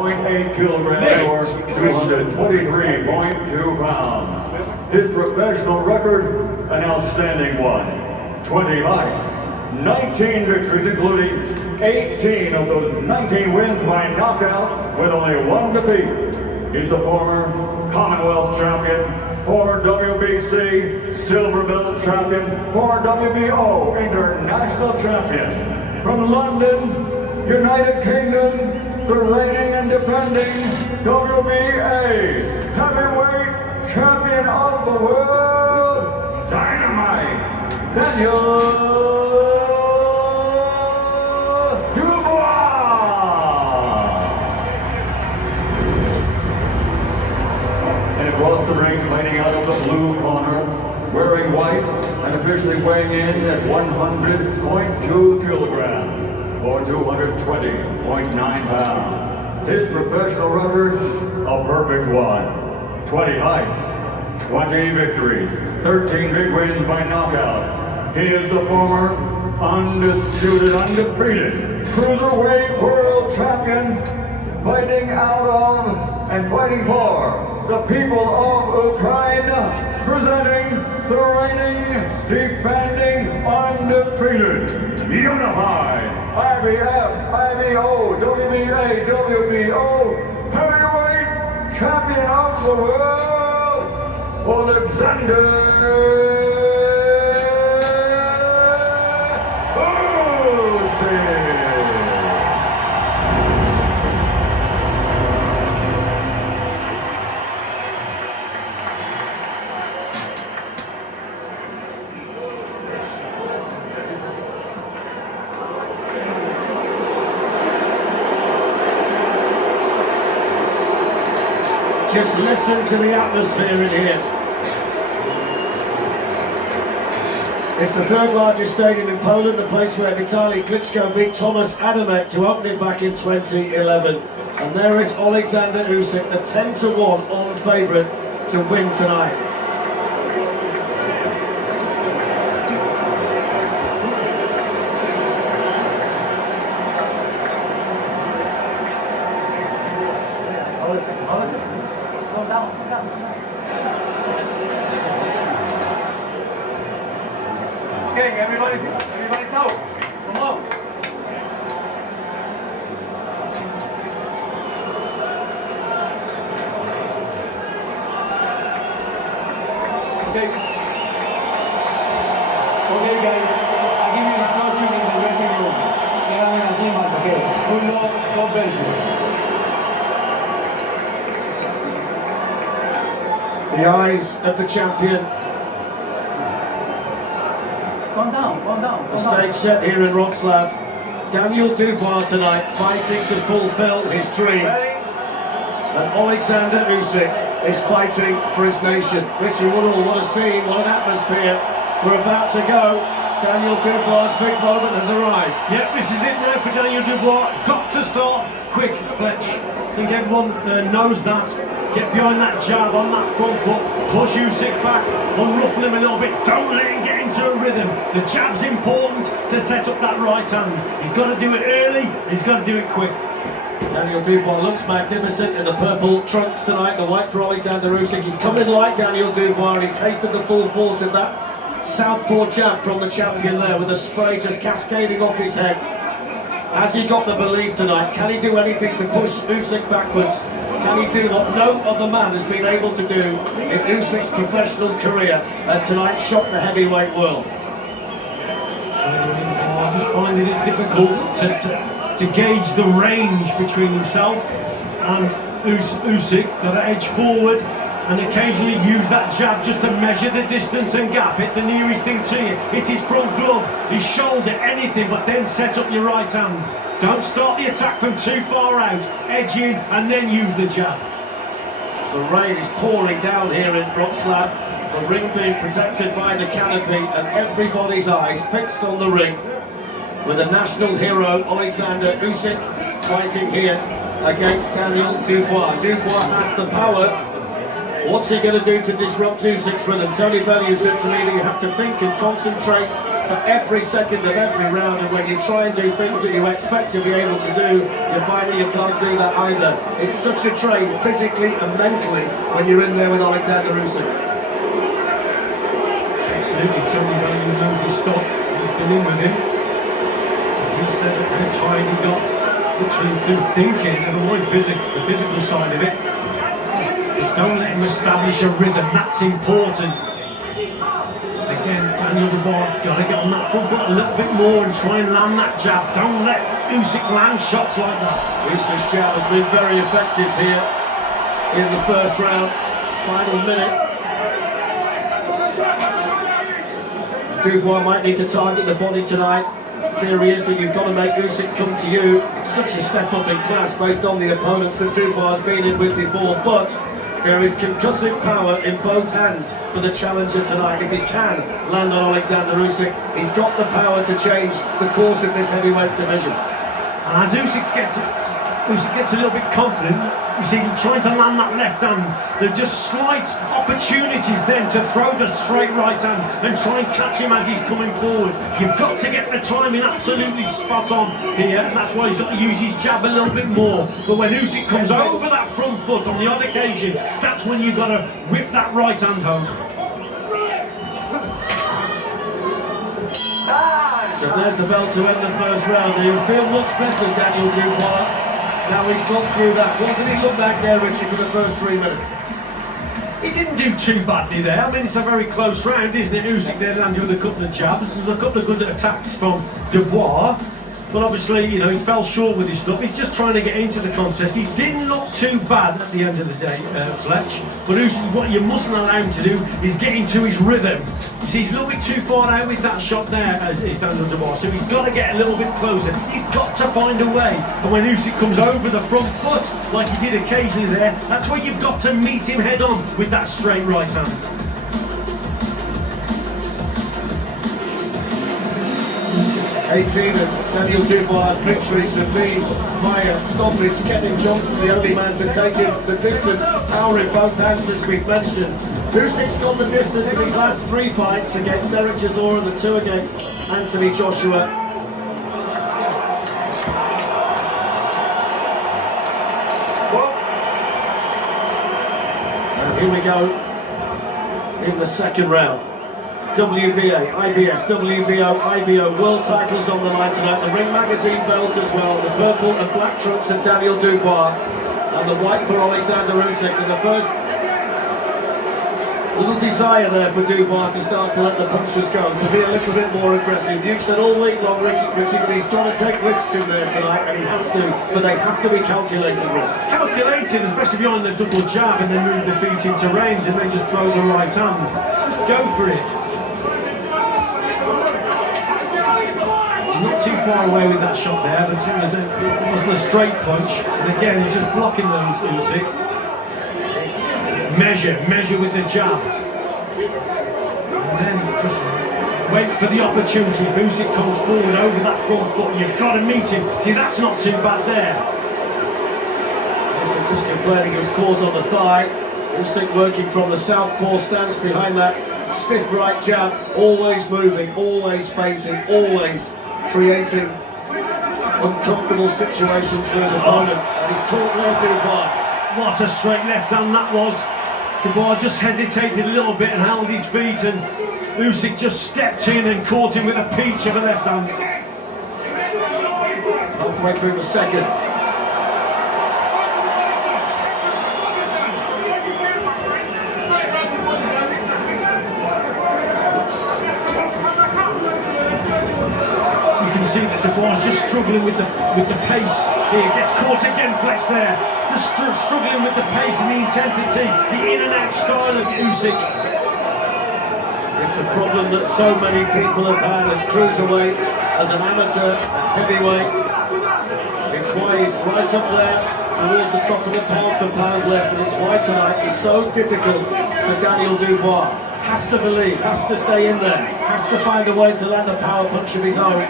0.8 kilograms or 223.2 pounds. His professional record, an outstanding one. 20 fights, 19 victories, including 18 of those 19 wins by knockout with only one defeat. He's the former Commonwealth champion, former WBC silver medal champion, former WBO international champion. From London, United Kingdom, the reigning and defending WBA heavyweight champion of the world, Dynamite, Daniel Dubois. And across the ring, fighting out of the blue corner, wearing white and officially weighing in at 100.2 kilograms. Or 220.9 pounds. His professional record, a perfect one. 20 fights, 20 victories, 13 big wins by knockout. He is the former undisputed, undefeated cruiserweight world champion, fighting out of and fighting for the people of Ukraine, presenting the reigning, defending, undefeated, unified IBF, IBO, WBA, WBO heavyweight champion of the world, Alexander Usyk. Just listen to the atmosphere in here. It's the third largest stadium in Poland, the place where Vitaly Klitschko beat Thomas Adamek to open it back in 2011. And there is Alexander Usyk, the 10-1 on favourite to win tonight. Okay, everybody's out. Come on. Okay. Okay, guys. I give you instruction in the dressing room. Okay. Good luck. God bless you. The eyes of the champion. Calm down. The stage set here in Wrocław. Daniel Dubois tonight fighting to fulfill his dream. And Alexander Usyk is fighting for his nation. Richie Woodall, what a scene, what an atmosphere. We're about to go. Daniel Dubois' big moment has arrived. Yep, this is it now for Daniel Dubois. Got to start quick, Fletch. I think everyone knows that. Get behind that jab on that front foot. Push Usyk back, unruffle him a little bit. Don't let him get into a rhythm. The jab's important to set up that right hand. He's got to do it early, and he's got to do it quick. Daniel Dubois looks magnificent in the purple trunks tonight, the white for Alexander Usyk. He's coming like Daniel Dubois, and he tasted the full force of that southpaw jab from the champion there, with the spray just cascading off his head. Has he got the belief tonight? Can he do anything to push Usyk backwards? Can he do what no other man has been able to do in Usyk's professional career, and tonight shock the heavyweight world? I'm just finding it difficult to gauge the range between himself and Usyk. Got to edge forward and occasionally use that jab just to measure the distance and gap. Hit the nearest thing to you. Hit his front glove, his shoulder, anything, but then set up your right hand. Don't start the attack from too far out. Edge in and then use the jab. The rain is pouring down here in Wrocław. The ring being protected by the canopy, and everybody's eyes fixed on the ring, with the national hero Alexander Usyk fighting here against Daniel Dubois. Dubois has the power. What's he going to do to disrupt Usyk's rhythm? Tony Bellew said to me that you have to think and concentrate for every second of every round, and when you try and do things that you expect to be able to do, you find that you can't do that either. It's such a drain, physically and mentally, when you're in there with Alexander Usyk. Absolutely, Tony Value knows his stuff. He's been in with him. He said at the time he got literally through thinking, never mind the physical side of it. But don't let him establish a rhythm, that's important. Again, Daniel Dubois got to get on that front foot a little bit more and try and land that jab. Don't let Usyk land shots like that. Usyk's jab has been very effective here in the first round. Final minute. Dubois might need to target the body tonight. The theory is that you've got to make Usyk come to you. It's such a step up in class based on the opponents that Dubois has been in with before, but there is concussive power in both hands for the challenger tonight. If he can land on Alexander Usyk, he's got the power to change the course of this heavyweight division. And as Usyk gets a little bit confident, you see he's trying to land that left hand. There are just slight opportunities then to throw the straight right hand and try and catch him as he's coming forward. You've got to get the timing absolutely spot on here, and that's why he's got to use his jab a little bit more. But when Usyk comes over that front foot on the odd occasion, that's when you've got to whip that right hand home. So there's the bell to end the first round. And he'll feel much better, Daniel Dubois. Now he's gone through that. What did he look like there, Richie, for the first 3 minutes? He didn't do too badly there. I mean, it's a very close round, isn't it? Usyk there landed with a couple of jabs. There's a couple of good attacks from Dubois. But obviously, you know, he fell short with his stuff. He's just trying to get into the contest. He didn't look too bad at the end of the day, Fletch. But Usyk, what you mustn't allow him to do is get into his rhythm. You see, he's a little bit too far out with that shot there, is Daniel Dubois. So he's got to get a little bit closer. He's got to find a way. And when Usyk comes over the front foot, like he did occasionally there, that's where you've got to meet him head on with that straight right hand. 18 of Daniel Dubois victories have been via stoppage. Kevin Johnson, the only man to take him the distance. Power in both hands, as we've mentioned. Usyk's gone the distance in his last 3 fights against Derek Chisora and the 2 against Anthony Joshua. And here we go in the second round. WBA, IBF, WBO, IBO world titles on the line tonight. The Ring Magazine belt as well. The purple and black trunks of Daniel Dubois and the white for Alexander Usyk. And the first little desire there for Dubois to start to let the punches go, to be a little bit more aggressive. You've said all week long, Richie, that he's got to take risks in there tonight, and he has to, but they have to be calculated risks. Calculated, especially behind the double jab, and then move the feet into range and then just throw the right hand. Just go for it. Not too far away with that shot there, but it wasn't a straight punch. And again, he's just blocking those, Usyk. Measure with the jab. And then just wait for the opportunity. If Usyk comes forward over that front foot, you've got to meet him. See, that's not too bad there. Usyk just complaining his cause on the thigh. Usyk working from the southpaw stance behind that stiff right jab. Always moving, always feinting, always creating uncomfortable situations for his opponent, and he's caught there, Dubois. What a straight left hand that was. Dubois just hesitated a little bit and held his feet, and Usyk just stepped in and caught him with a peach of a left hand. Halfway through the second. See that Dubois is just struggling with the pace here. Gets caught again, Fletch there. Just struggling with the pace and the intensity, the in and out style of Usyk. It's a problem that so many people have had at cruiserweight as an amateur at heavyweight. It's why he's right up there towards the top of the pound for pound left, and it's why tonight is so difficult for Daniel Dubois. Has to believe, has to stay in there, has to find a way to land a power punch of his own.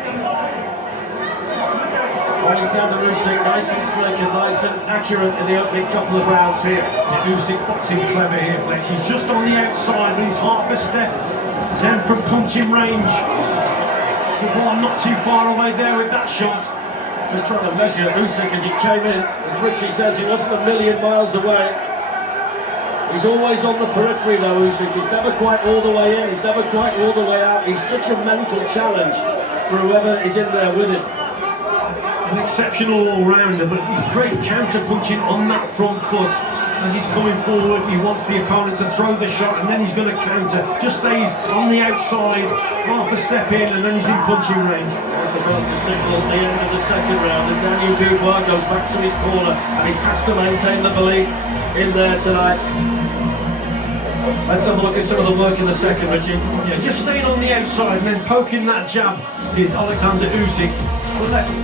Alexander Usyk nice and slick and nice and accurate in the opening couple of rounds here. Usyk boxing clever here, Fletch. He's just on the outside, but he's half a step then from punching range. Dubois not too far away there with that shot. Just trying to measure Usyk as he came in. As Richie says, he wasn't a million miles away. He's always on the periphery though, Usyk. He's never quite all the way in, he's never quite all the way out. He's such a mental challenge for whoever is in there with him. An exceptional all-rounder, but he's great counter-punching on that front foot. As he's coming forward, he wants the opponent to throw the shot and then he's going to counter. Just stays on the outside, half a step in and then he's in punching range. There's the bell to signal at the end of the second round, and Daniel Dubois goes back to his corner and he has to maintain the belief in there tonight. Let's have a look at some of the work in the second, Richie. Yeah, just staying on the outside and then poking that jab is Alexander Usyk.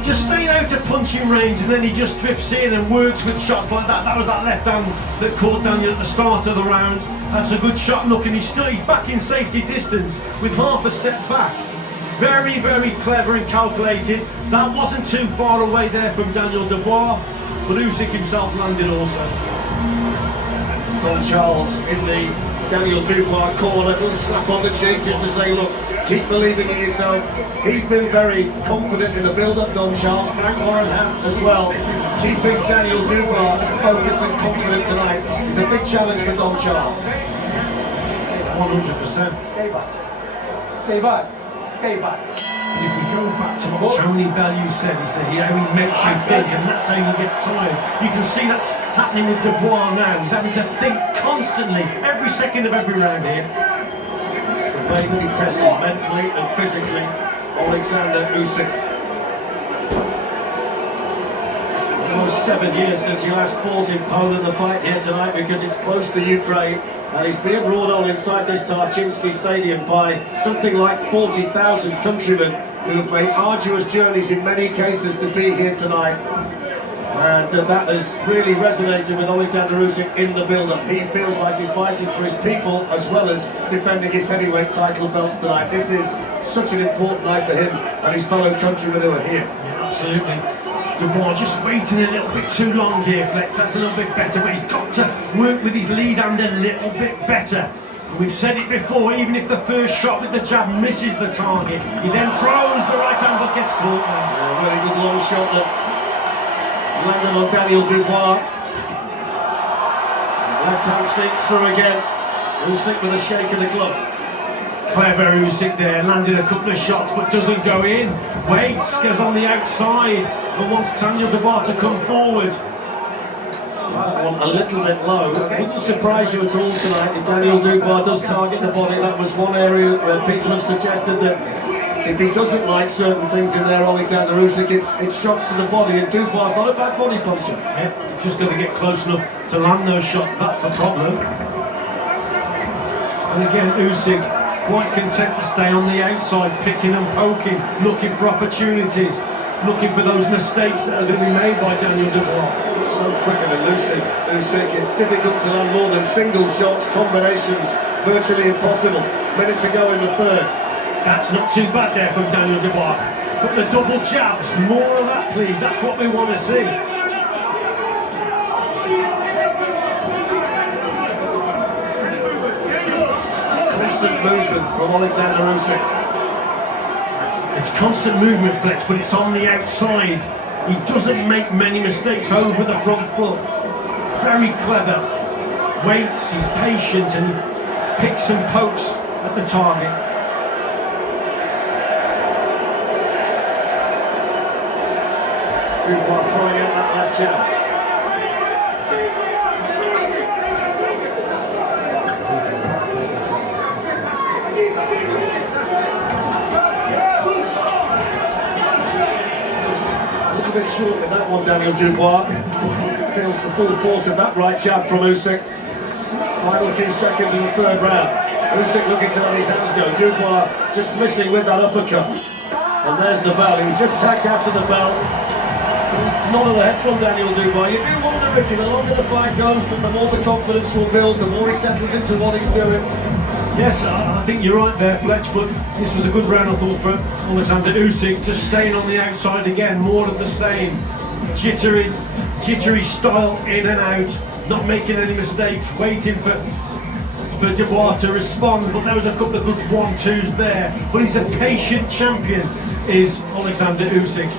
Just staying out of punching range and then he just drifts in and works with shots like that. That was that left hand that caught Daniel at the start of the round. That's a good shot, look, and he's back in safety distance with half a step back. Very, very clever and calculated. That wasn't too far away there from Daniel Dubois, but Usyk himself landed also. Don Charles in the Daniel Dubois corner, a little slap on the cheek just to say, look, keep believing in yourself. He's been very confident in the build-up, Don Charles. Frank Warren has as well. Keeping Daniel Dubois focused and confident tonight is a big challenge for Don Charles. 100%. Stay back. Stay back. If we go back to what Tony Bellew said, he says, yeah, he makes you think, and that's how you get tired. You can see that's happening with Dubois now. He's having to think constantly, every second of every round here. It's the way that he tests him mentally and physically, Alexander Usyk. Almost 7 years since he last fought in Poland. The fight here tonight because it's close to Ukraine. And he's being roared on inside this Tarczynski Stadium by something like 40,000 countrymen who have made arduous journeys in many cases to be here tonight. And that has really resonated with Alexander Usyk in the build-up. He feels like he's fighting for his people as well as defending his heavyweight title belts tonight. This is such an important night for him and his fellow countrymen who are here. Yeah, absolutely. Dubois just waiting a little bit too long here, Flex. That's a little bit better, but he's got to work with his lead hand a little bit better. And we've said it before, even if the first shot with the jab misses the target, he then throws the right hand but gets caught there. Yeah, very good long shot that landed on Daniel Dubois. Left hand sneaks through again. Usyk with a shake of the glove. Clever Usyk there, landed a couple of shots but doesn't go in. Waits, goes on the outside, but wants Daniel Dubois to come forward. That one a little bit low. Wouldn't surprise you at all tonight if Daniel Dubois does target the body. That was one area where people have suggested that if he doesn't like certain things in there, Alexander Usyk, it's shots to the body, and Dubois not a bad body puncher. Yeah, just got to get close enough to land those shots, that's the problem. And again, Usyk quite content to stay on the outside, picking and poking, looking for opportunities, looking for those mistakes that are going to be made by Daniel Dubois. So quick and elusive, Usyk. It's difficult to land more than single shots, combinations, virtually impossible. Minute to go in the third. That's not too bad there from Daniel Dubois. But the double jabs, more of that please, that's what we want to see. Constant movement from Alexander Usyk. It's constant movement, Flex, but it's on the outside. He doesn't make many mistakes over the front foot. Very clever. Waits, he's patient and picks and pokes at the target. Dubois throwing out that left jab. Bit short with that one, Daniel Dubois. Feels the full force of that right jab from Usyk. Final few seconds in the third round. Usyk looking to let his hands go. Dubois just missing with that uppercut. And there's the bell. He was just tagged after the bell. None of the head from Daniel Dubois. You do wonder, Richie, the longer the fight goes, the more the confidence will build, the more he settles into what he's doing. Yes, I think you're right there, Fletch, but this was a good round, I thought, for Alexander Usyk, just staying on the outside again, more of the same. Jittery style in and out, not making any mistakes, waiting for for Dubois to respond, but there was a couple of good 1-2s there. But he's a patient champion, is Alexander Usyk.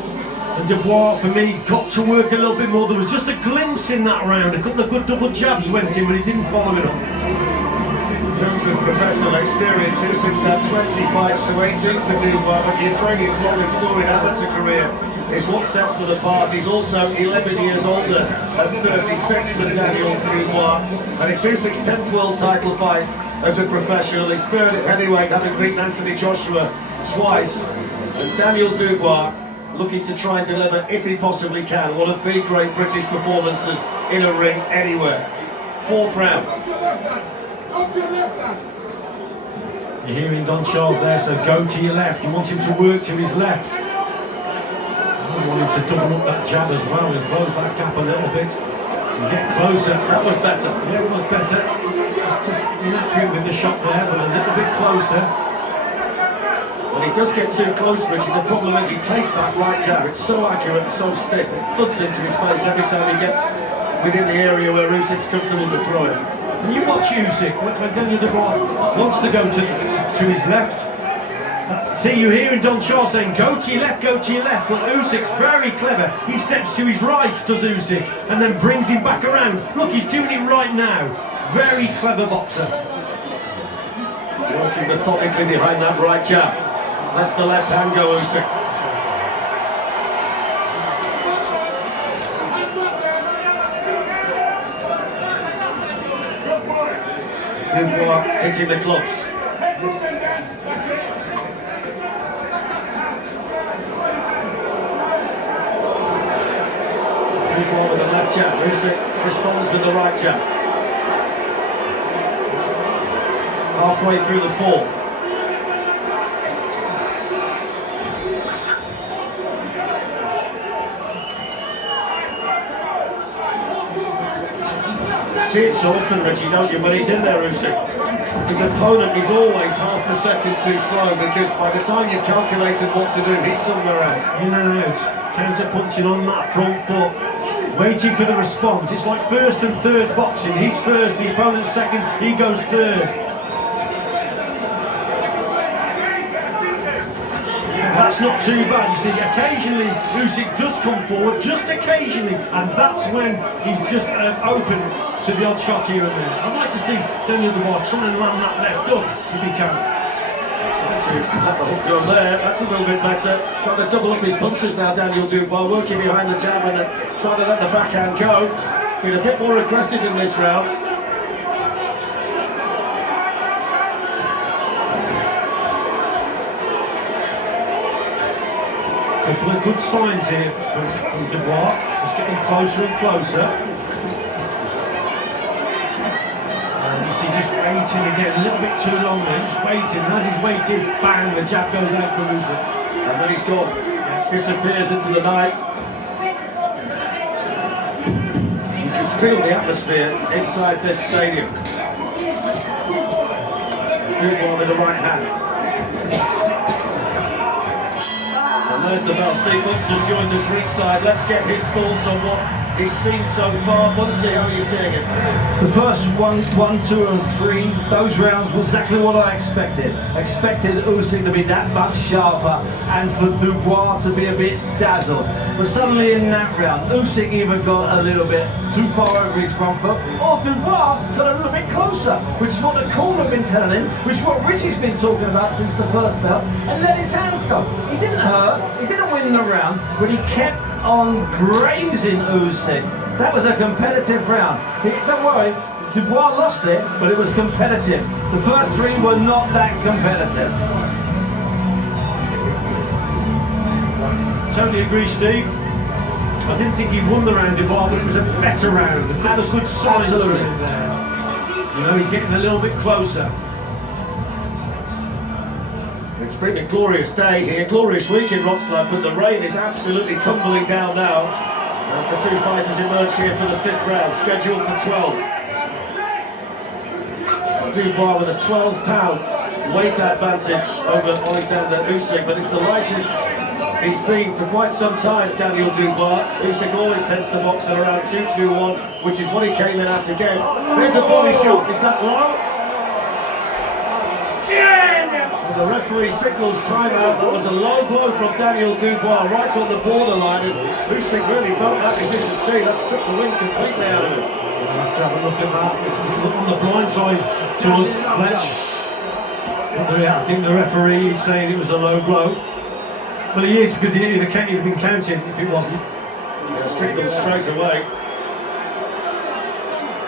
And Dubois, for me, got to work a little bit more. There was just a glimpse in that round. A couple of good double jabs went in, but he didn't follow it up. In terms of professional experience, Usyk's had 20 fights to 18 for Dubois, but the Ukrainian's long and storied amateur career is what sets them apart. He's also 11 years older at 36 than Daniel Dubois, and it's Usyk's 10th world title fight as a professional. His third at heavyweight, having beaten Anthony Joshua twice. And Daniel Dubois looking to try and deliver, if he possibly can, one of the great British performances in a ring anywhere. Fourth round. You're hearing Don Charles there, so go to your left. You want him to work to his left. I want him to double up that jab as well and close that gap a little bit and get closer. That was better. Yeah, it was better. Just inaccurate with the shot there, but a little bit closer. When he does get too close, Richie, the problem is he takes that right jab. It's so accurate and so stiff. It thuds into his face every time he gets within the area where Usyk's comfortable to throw it. And you watch Usyk, when Daniel Dubois wants to go to his left. See, you're hearing Don Charles saying, go to your left, but Usyk's very clever. He steps to his right, does Usyk, and then brings him back around. Look, he's doing it right now. Very clever boxer. Working methodically behind that right jab. That's the left hand go, Usyk. Dubois hitting the clubs. Dubois with the left jab. Usyk responds with the right jab. Halfway through the fourth. See it so often, Richie, don't you? When he's in there, Usyk, his opponent is always half a second too slow, because by the time you've calculated what to do, he's somewhere else. In and out, counter punching on that front foot, waiting for the response. It's like first and third boxing. He's first, the opponent's second, he goes third. That's not too bad. You see, occasionally Usyk does come forward, just occasionally, and that's when he's just open to the odd shot here and there. I'd like to see Daniel Dubois trying and land that left hook if he can. Trying to let the hook go there. That's a little bit better. Trying to double up his punches now, Daniel Dubois, working behind the jab and trying to let the backhand go. Been a bit more aggressive in this round. Couple of good signs here from Dubois. Just getting closer and closer. And you see, just waiting again, a little bit too long there, just waiting. And as he's waiting, bang, the jab goes out for Usyk. And then he's gone. Disappears into the night. You can feel the atmosphere inside this stadium. Dubois with the right hand. And there's the bell. Steve Books has joined us ringside. Let's get his thoughts on what he's seen so far. Bunsey, how are you seeing it? The first one, 2 and 3, those rounds were exactly what I expected. Expected Usyk to be that much sharper and for Dubois to be a bit dazzled. But suddenly in that round, Usyk either got a little bit too far over his front foot, or Dubois got a little bit closer, which is what the corner have been telling him, which is what Richie's been talking about since the first belt, and let his hands go. He didn't hurt, he didn't win the round, but he kept on grazing Usyk. That was a competitive round. Don't worry, Dubois lost it, but it was competitive. The first 3 were not that competitive. Totally agree, Steve. I didn't think he won the round, Dubois, but it was a better round. There was good signs from him there. You know, he's getting a little bit closer. It's been a glorious day here, glorious week in Wrocław, but the rain is absolutely tumbling down now as the two fighters emerge here for the 5th round, scheduled for 12. Dubois with a 12-pound weight advantage over Alexander Usyk, but it's the lightest he's been for quite some time, Daniel Dubois. Usyk always tends to box at around 2-2-1, which is what he came in at again. There's a body shot, is that low? Well, the referee signals timeout. That was a low blow from Daniel Dubois, right on the borderline. And Usyk really felt that, as you can see. That took the wind completely out of it. We'll have to have a look at that. It was on the blind side to us, Fletch. I think the referee is saying it was a low blow. Well, he is, because he'd have been counting if it wasn't. Yeah, signal straight away.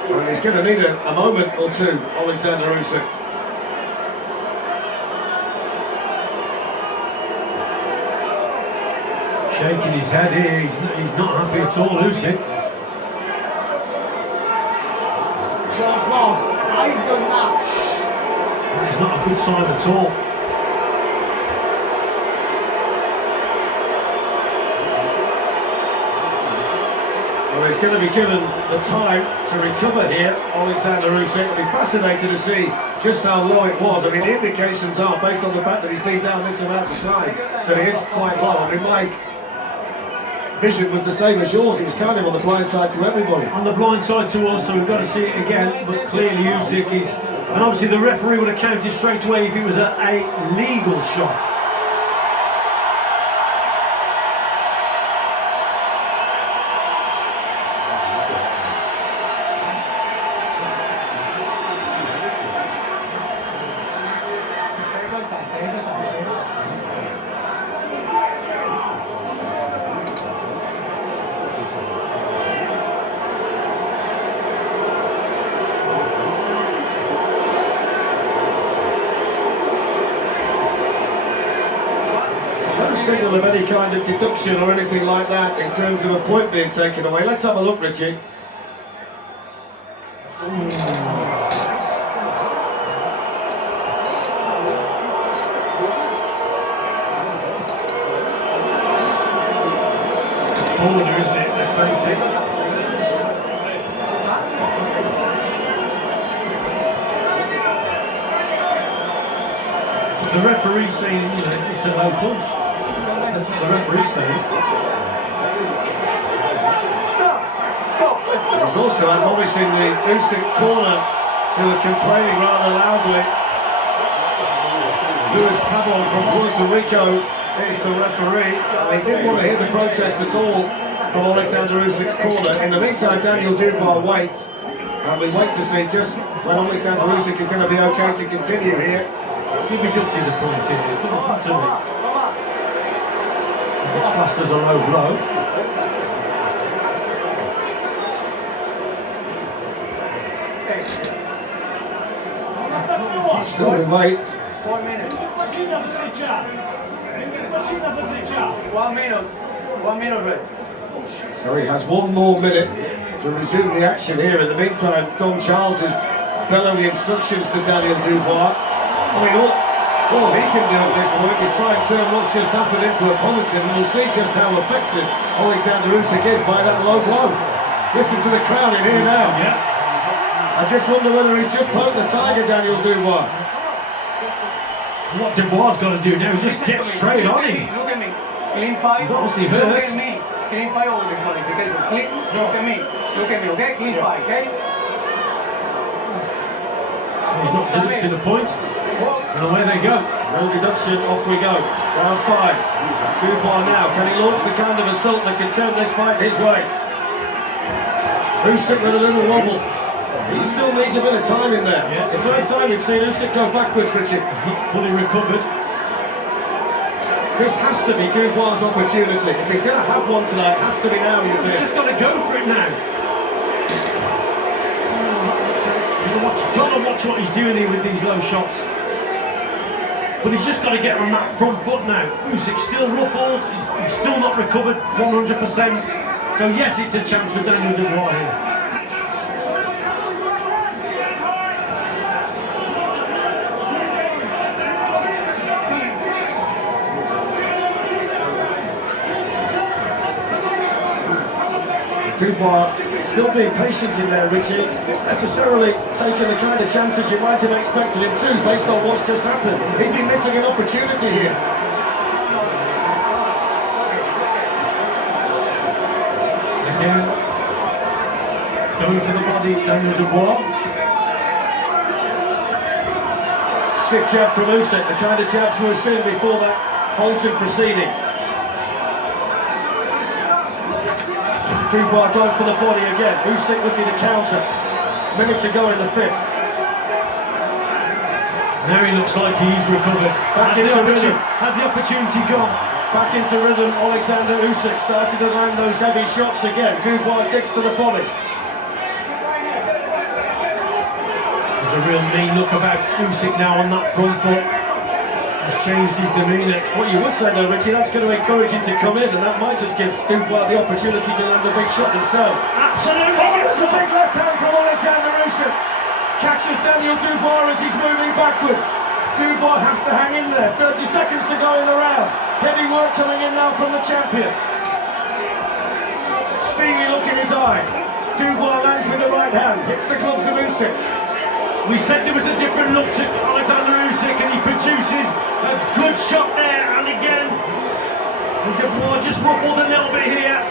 Well, he's going to need a moment or two, Alexander Usyk. Shaking his head here, he's not happy at all, Usyk. That is not a good sign at all. Well, he's going to be given the time to recover here, Alexander Usyk. I'll be fascinated to see just how low it was. I mean, the indications are, based on the fact that he's been down this amount of time, that it is quite low. I mean, my vision was the same as yours. He was kind of on the blind side to everybody. On the blind side to us, so we've got to see it again. But clearly Usyk is, and obviously the referee would have counted straight away if it was a legal shot. No signal of any kind of deduction or anything like that in terms of a point being taken away. Let's have a look, Richie. Border, isn't it? Let's face it. The referee's saying, you know, it's a low punch. That's what the referee's saying. He's also admonishing the Usyk corner, who are complaining rather loudly. Luis Pabon from Puerto Rico is the referee, and he didn't want to hear the protest at all from Alexander Usyk's corner. In the meantime, Daniel Dubois waits, and we wait to see just when Alexander Usyk is going to be okay to continue here. He'll be good to the point here. It doesn't matter me. It's classed as a low blow. Still in wait. 1 minute. 1 minute rest. So he has 1 more minute to resume the action here. In the meantime, Don Charles is bellowing instructions to Daniel Dubois. I mean, all he can do at this point is try and turn what's just happened into a positive, and we'll see just how effective Alexander Usyk is by that low blow. Listen to the crowd in here now. Yeah. I just wonder whether he's just poked the tiger, Daniel Dubois. What Dubois got to do now is just get straight on him. Look at me. Clean fight. He's obviously Look hurt. at me. Clean fight over the qualification. Clean. Look at me. Look at me, okay? Clean fight, okay? He's not did it to the point. And away they go. No deduction, off we go. Round 5. Dubois now, can he launch the kind of assault that can turn this fight his way? Usyk with a little wobble. He still needs a bit of time in there. Yeah. The first time we've seen Usyk go backwards, Richard. He's not fully recovered. This has to be Dubois' opportunity. If he's going to have one tonight, it has to be now, you He's think. just got to go for it now. You've got to watch what he's doing here with these low shots. But he's just got to get on that front foot now. Usyk's still ruffled. He's still not recovered 100%. So yes, it's a chance for Daniel Dubois here. Dubois still being patient in there, Richie. Not necessarily taking the kind of chances you might have expected him to, based on what's just happened. Is he missing an opportunity here? Again, going for the body, Daniel Dubois. Stiff jab from Usyk, the kind of jabs we were seeing before that halting proceedings. Dubois going for the body again. Usyk looking to counter. Minutes to go in the fifth. Now he looks like he's recovered. Back into rhythm. Had the opportunity gone. Back into rhythm, Alexander Usyk started to land those heavy shots again. Dubois digs to the body. There's a real mean look about Usyk now on that front foot. He's changed his demeanour. What you would say though, Richie, that's going to encourage him to come in, and that might just give Dubois the opportunity to land a big shot himself. Absolutely! Oh, it's a big left hand from Alexander Usyk. Catches Daniel Dubois as he's moving backwards. Dubois has to hang in there. 30 seconds to go in the round. Heavy work coming in now from the champion. Steely look in his eye. Dubois lands with the right hand, hits the gloves of Usyk. We said there was a different look to Alexander Usyk, and he produces a good shot there, and again, and Dubois just ruffled a little bit here.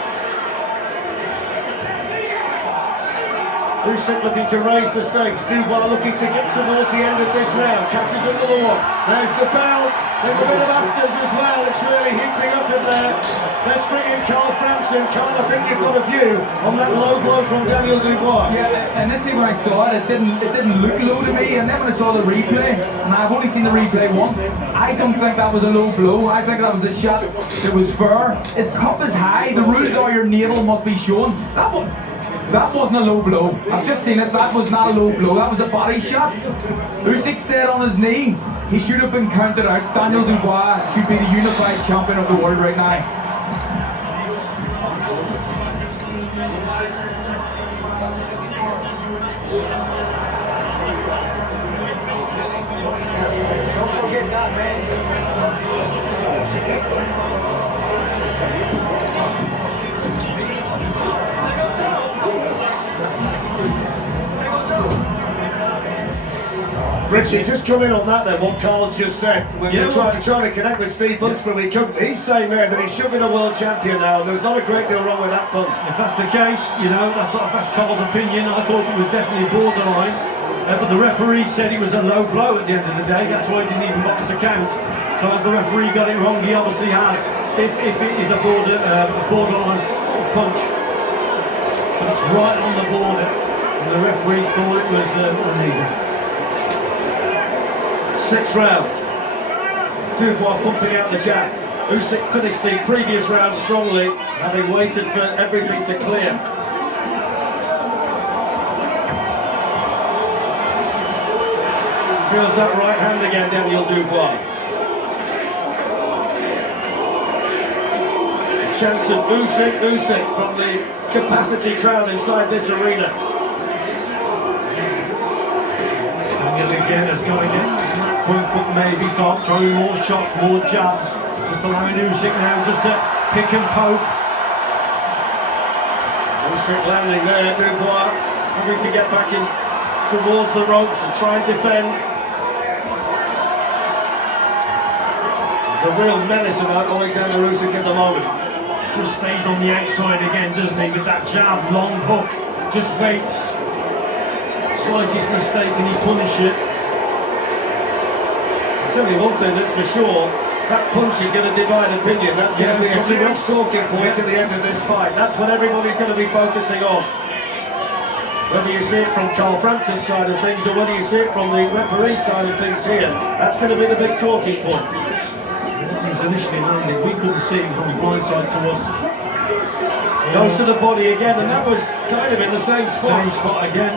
Usyk looking to raise the stakes. Dubois looking to get towards the end of this round. Catches another one. There's the bell. There's a bit of afters as well. It's really heating up in there. Let's bring in Carl Frampton. Carl, I think you've got a view on that low blow from Daniel Dubois. Yeah, initially when I saw it, it didn't look low to me, and then when I saw the replay, and I've only seen the replay once, I don't think that was a low blow. I think that was a shot that was fair. His cup is high. The rules are your navel must be shown. That wasn't a low blow. I've just seen it. That was not a low blow. That was a body shot. Usyk stayed on his knee. He should have been counted out. Daniel Dubois should be the unified champion of the world right now. Don't forget that, man. Richie, just come in on that then, what Carl just said. When we're trying to connect with Steve Bunce, but we couldn't. He's saying there that he should be the world champion now. There's not a great deal wrong with that punch. If that's the case, you know, that's Carl's opinion. I thought it was definitely borderline. But the referee said it was a low blow at the end of the day. That's why he didn't even bother to count. So as the referee got it wrong, he obviously has. If it is a borderline punch, but it's right on the border, and the referee thought it was illegal. Sixth round. Dubois pumping out the jab. Usyk finished the previous round strongly, having waited for everything to clear. Feels that right hand again, Daniel Dubois. A chance of Usyk from the capacity crowd inside this arena. Daniel again is going in. Front foot maybe, start throwing more shots, more jabs. Just allowing Usyk now just to pick and poke. Usyk landing there, Dubois having to get back in towards the ropes and try and defend. There's a real menace about Alexander Usyk at the moment. Just stays on the outside again, doesn't he, with that jab, long hook. Just waits. Slightest mistake and he punish it. I'll tell you one thing that's for sure, that punch is going to divide opinion. That's going to be a huge talking point at the end of this fight. That's what everybody's going to be focusing on. Whether you see it from Carl Frampton's side of things or whether you see it from the referee's side of things here, that's going to be the big talking point. It was initially landing, we couldn't see him from the blind side to us. Goes to the body again, and that was kind of in the same spot. Same spot again.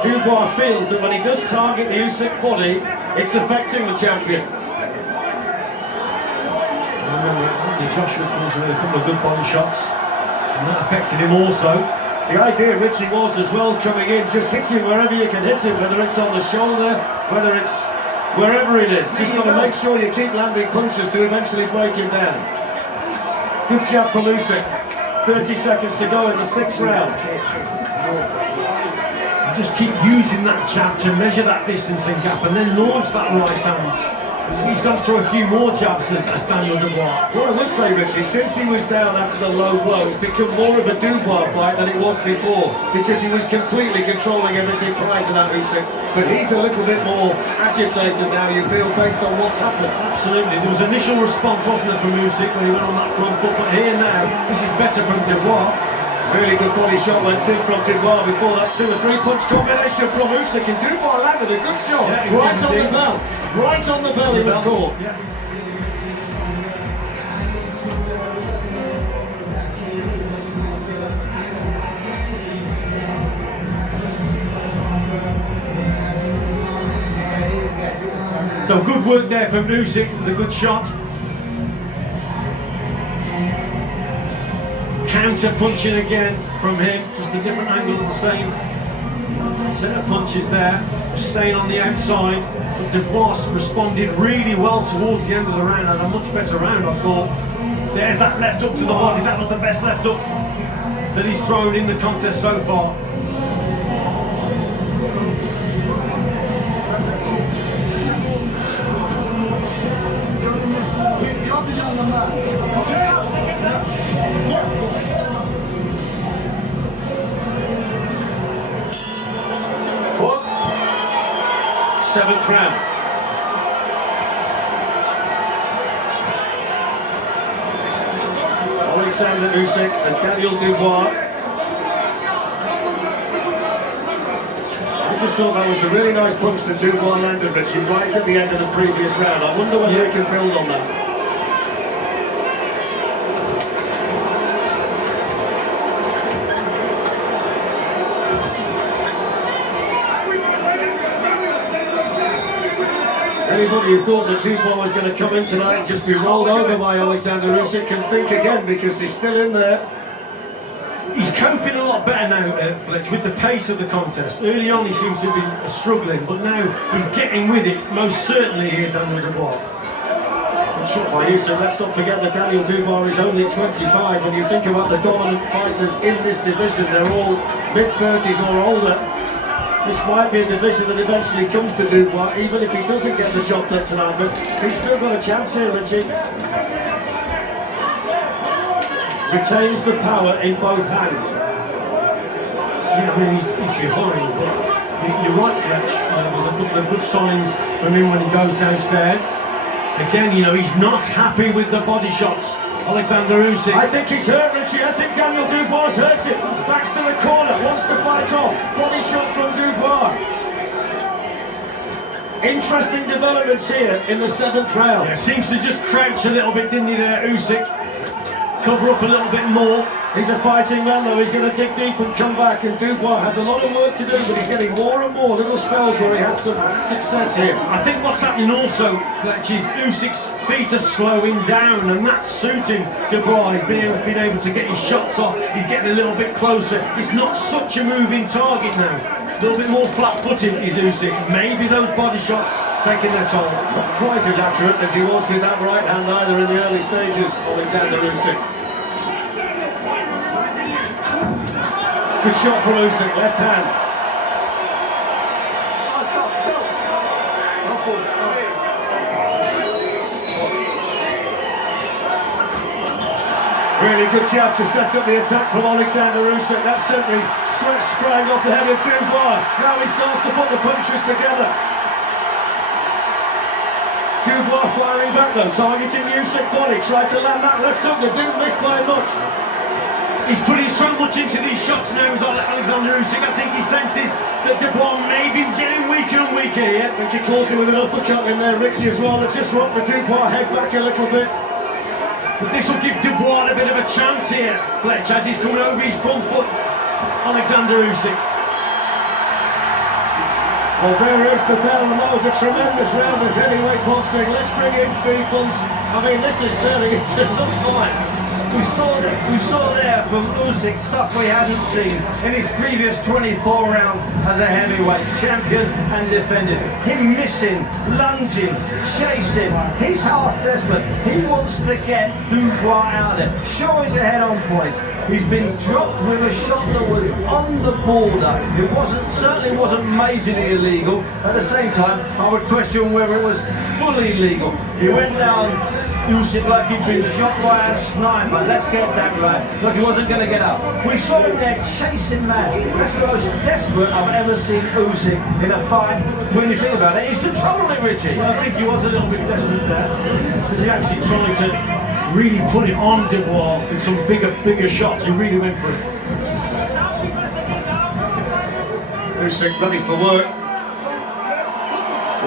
Dubois feels that when he does target the Usyk body, it's affecting the champion. Joshua comes with a couple of good body shots, and that affected him also. The idea, Richie, was as well coming in, just hit him wherever you can hit him, whether it's on the shoulder, whether it's wherever it is. Just got to make sure you keep landing punches to eventually break him down. Good jab from Usyk. 30 seconds to go in the sixth round. Just keep using that jab to measure that distance and gap, and then launch that right hand. He's gone through a few more jabs as Daniel Dubois. What I would say, Richie, since he was down after the low blow, it's become more of a Dubois fight than it was before, because he was completely controlling everything prior to that, Usyk. But he's a little bit more agitated now, you feel, based on what's happened. Absolutely. There was initial response, wasn't there, from Usyk when he went on that front foot, but here now, this is better from Dubois. Really good body shot went in from Dubois before that 2 or 3 punch combination from Usyk, and Dubois landed a good shot, Yeah, right on the bell. Right on the bell, he was caught. Yeah. So good work there from Usyk with a good shot. Counter punching again from him, just a different angle of the same set of punches there, staying on the outside. But Dubois responded really well towards the end of the round, and a much better round, I thought. There's that left up to the body, that was the best left up that he's thrown in the contest so far. Seventh round. Alexander Usyk and Daniel Dubois. I just thought that was a really nice punch that Dubois landed, Richie, right at the end of the previous round. I wonder whether he can build on that. Anybody who thought that Dubois was going to come in tonight and just be rolled over by Alexander Usyk can think again, because he's still in there. He's coping a lot better now, Fletch, with the pace of the contest. Early on he seems to be struggling, but now he's getting with it, most certainly here, Daniel Dubois. Good shot by Usyk. Let's not forget that Daniel Dubois is only 25. When you think about the dominant fighters in this division, they're all mid-30s or older. This might be a division that eventually comes to Dubois, even if he doesn't get the job done tonight, but he's still got a chance here, Richie. Retains the power in both hands. Yeah, I mean, he's behind, but you're right, Fletch. There's a couple of good signs from him when he goes downstairs. Again, you know, he's not happy with the body shots. Alexander Usyk. I think he's hurt, Richie. I think Daniel Dubois hurts him. Backs to the corner, wants to fight off. Body shot from Dubois. Interesting developments here in the 7th round. Yeah, seems to just crouch a little bit, didn't he there, Usyk? Cover up a little bit more. He's a fighting man though, he's going to dig deep and come back, and Dubois has a lot of work to do, but he's getting more and more little spells where he has some success here. I think what's happening also, Fletch, is Usyk's feet are slowing down, and that's suiting Dubois. He's been able to get his shots off, he's getting a little bit closer. It's not such a moving target now. A little bit more flat-footed is Usyk. Maybe those body shots taking their toll. Not quite as accurate as he was with that right hand either in the early stages, Alexander Usyk. Good shot from Usyk, left hand. Really good jab to set up the attack from Alexander Usyk. That sent the sweat spraying off the head of Dubois. Now he starts to put the punches together. Dubois firing back though, targeting the Usyk body. Tried to land that left hook, but didn't miss by much. He's putting so much into these shots now, Alexander Usyk. I think he senses that Dubois may be getting weaker and weaker here. I think he caught him with an uppercut in there, Richie, as well, that just rocked the Dubois head back a little bit. But this will give Dubois a bit of a chance here, Fletch, as he's coming over his front foot. Alexander Usyk. Well, there is the bell, and that was a tremendous round of heavyweight boxing. Let's bring in Steve Bunce. I mean, this is turning into some fight. We saw there from Usyk stuff we hadn't seen in his previous 24 rounds as a heavyweight champion and defended. Him missing, lunging, chasing. He's half desperate. He wants to get Dubois out there. Sure, he's ahead on points. He's been dropped with a shot that was on the border. It certainly wasn't majorly illegal. At the same time, I would question whether it was fully legal. He went down Usyk like he'd been shot by a sniper. Let's get that right. Look, he wasn't going to get up. We saw him there chasing man. That's the most desperate I've ever seen Usyk in a fight. When you think about it, he's controlling it, Richie. Well, I think he was a little bit desperate there, because he actually tried to really put it on Dubois with some bigger shots. He really went for it. Usyk ready for work.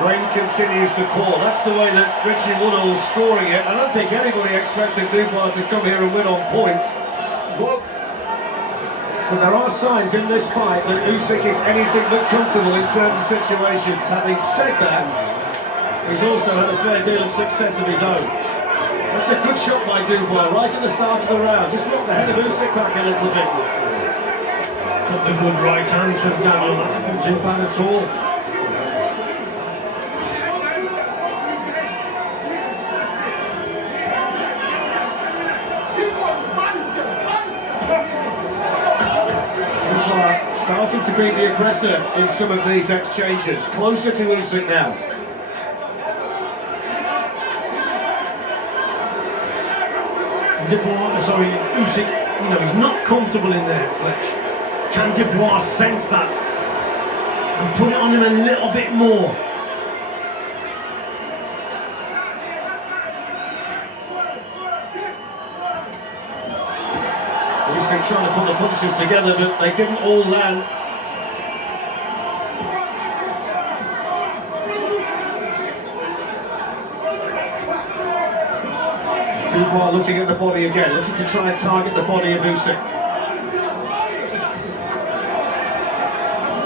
Rain continues to pour. That's the way that Richie Woodall's scoring it. I don't think anybody expected Dubois to come here and win on points. But there are signs in this fight that Usyk is anything but comfortable in certain situations. Having said that, he's also had a fair deal of success of his own. That's a good shot by Dubois right at the start of the round. Just knocked the head of Usyk back a little bit. Took the good right hand from Daniel. That wasn't too bad at all. Starting to be the aggressor in some of these exchanges. Closer to Usyk now. Usyk, he's not comfortable in there, Fletch. Can Dubois sense that and put it on him a little bit more? Usyk trying to put the punches together, but they didn't all land. Dubois looking at the body again, looking to try and target the body of Usyk.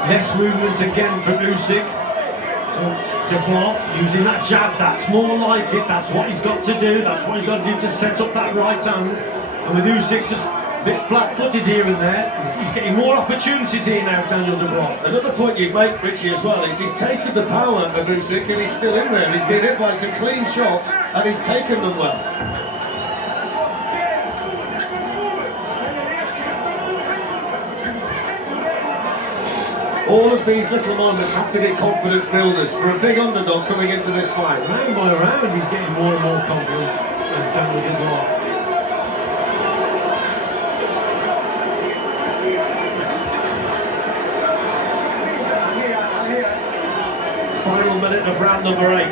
Less movement again from Usyk. So Dubois using that jab, that's more like it, that's what he's got to do, that's what he's got to do to set up that right hand. And with Usyk just a bit flat-footed here and there, he's getting more opportunities here now, Daniel Dubois. Another point you make, Richie, as well, is he's tasted the power of Usyk and he's still in there. He's been hit by some clean shots and he's taken them well. All of these little moments have to be confidence builders for a big underdog coming into this fight. Round by round, he's getting more and more confident, Daniel Dubois. Final minute of round number 8.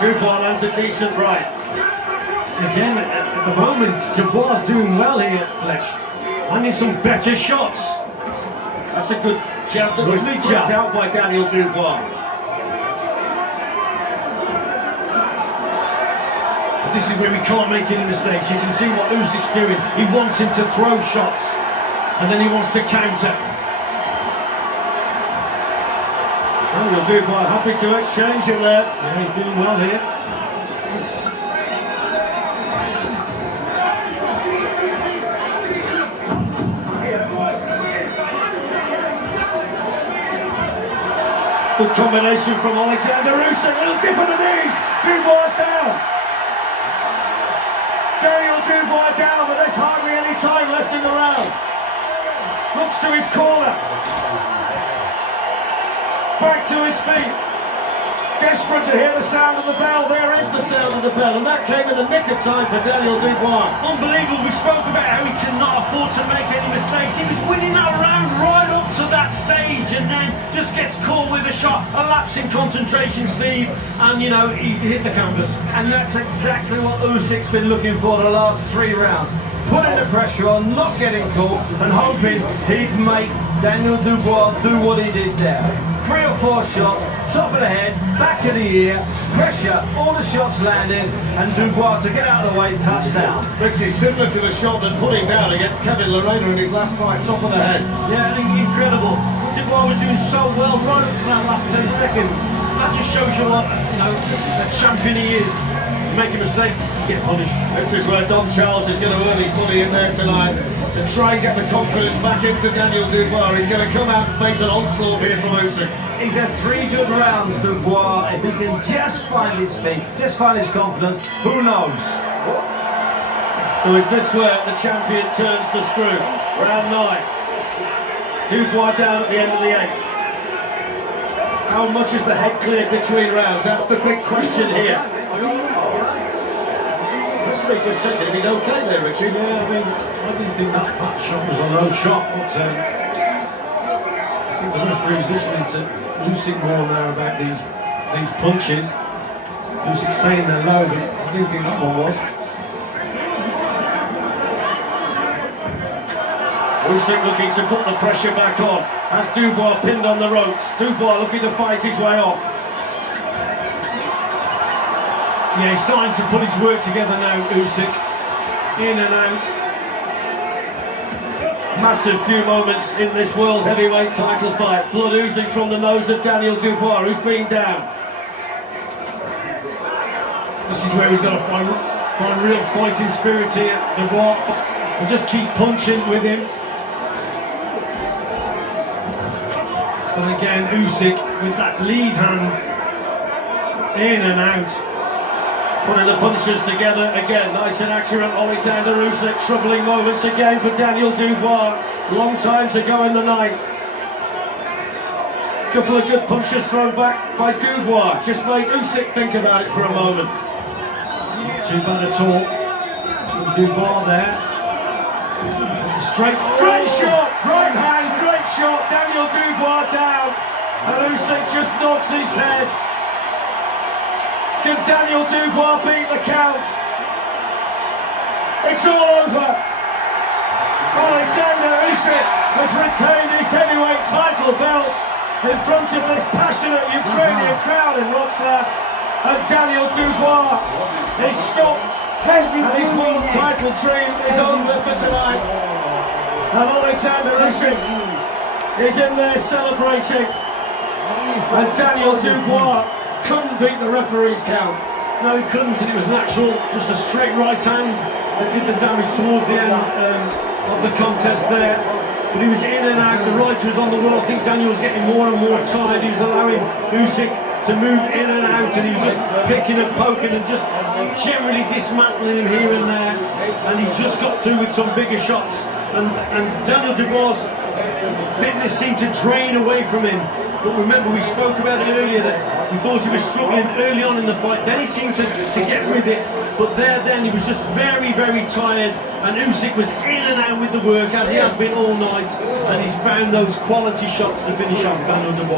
Dubois lands a decent right. Again, at the moment, Dubois doing well here, Fletch. Landing some better shots. That's a good jab that was flicked out by Daniel Dubois. But this is where we can't make any mistakes. You can see what Usyk's doing. He wants him to throw shots, and then he wants to counter. Daniel Dubois happy to exchange him there. Yeah, he's doing well here. Good combination from Alexander Usyk. Little dip of the knees. Dubois down. Daniel Dubois down, but there's hardly any time left in the round. Looks to his corner. Back to his feet. Desperate to hear the sound of the bell. There is the sound of the bell, and that came in the nick of time for Daniel Dubois. Unbelievable. We spoke about how he cannot afford to make any mistakes. He was winning that round right up to that stage, and then just gets caught with a shot, a lapse in concentration, Steve, and he's hit the canvas. And that's exactly what Usyk's been looking for the last 3 rounds. Putting the pressure on, not getting caught, and hoping he'd make Daniel Dubois do what he did there. 3 or 4 shots, top of the head, back of the ear, pressure, all the shots landed, and Dubois to get out of the way, touchdown. Richie, similar to the shot that put him down against Kevin Lorena in his last fight, top of the head. Yeah, I think incredible. Dubois was doing so well right up to that last 10 seconds. That just shows you what, a champion he is. Make a mistake, get punished. This is where Don Charles is going to earn his money in there tonight to try and get the confidence back into Daniel Dubois. He's going to come out and face an onslaught here from Usyk. He's had 3 good rounds, Dubois. If he can just find his feet, just find his confidence, who knows? So is this where the champion turns the screw? Round 9. Dubois down at the end of the 8th. How much is the head cleared between rounds? That's the big question here. Referee just checking if he's okay there, Richie. Yeah, I mean, I didn't think that shot was a low shot, but I think the referee's listening to Usyk more now about these punches. Usyk's saying they're low, but I didn't think that one was. Usyk looking to put the pressure back on. Has Dubois pinned on the ropes. Dubois looking to fight his way off. Yeah, he's starting to put his work together now, Usyk. In and out. Massive few moments in this world heavyweight title fight. Blood oozing from the nose of Daniel Dubois, who's been down. This is where he's got to find real fighting spirit here, Dubois, and just keep punching with him. But again, Usyk with that lead hand, in and out. Putting the punches together again, nice and accurate. Alexander Usyk, troubling moments again for Daniel Dubois. Long time to go in the night. Couple of good punches thrown back by Dubois. Just made Usyk think about it for a moment. Not too bad at all. From Dubois there. Straight. Great shot, right hand, great shot. Daniel Dubois down, and Usyk just nods his head. Can Daniel Dubois beat the count? It's all over. Alexander Usyk has retained his heavyweight title belts in front of this passionate Ukrainian crowd in Wrocław, and Daniel Dubois is stopped, and his world title dream is over for tonight. And Alexander Usyk is in there celebrating, and Daniel Dubois couldn't beat the referee's count. No, he couldn't, and it was an actual, just a straight right hand that did the damage towards the end of the contest there. But he was in and out, the right was on the wall. I think Daniel was getting more and more tired. He was allowing Usyk to move in and out, and he was just picking and poking and just generally dismantling him here and there. And he's just got through with some bigger shots. And Daniel Dubois' fitness seemed to drain away from him. But remember, we spoke about it earlier that we thought he was struggling early on in the fight. Then he seemed to get with it. But then he was just very, very tired. And Usyk was in and out with the work, as he has been all night. And he's found those quality shots to finish off Daniel Dubois.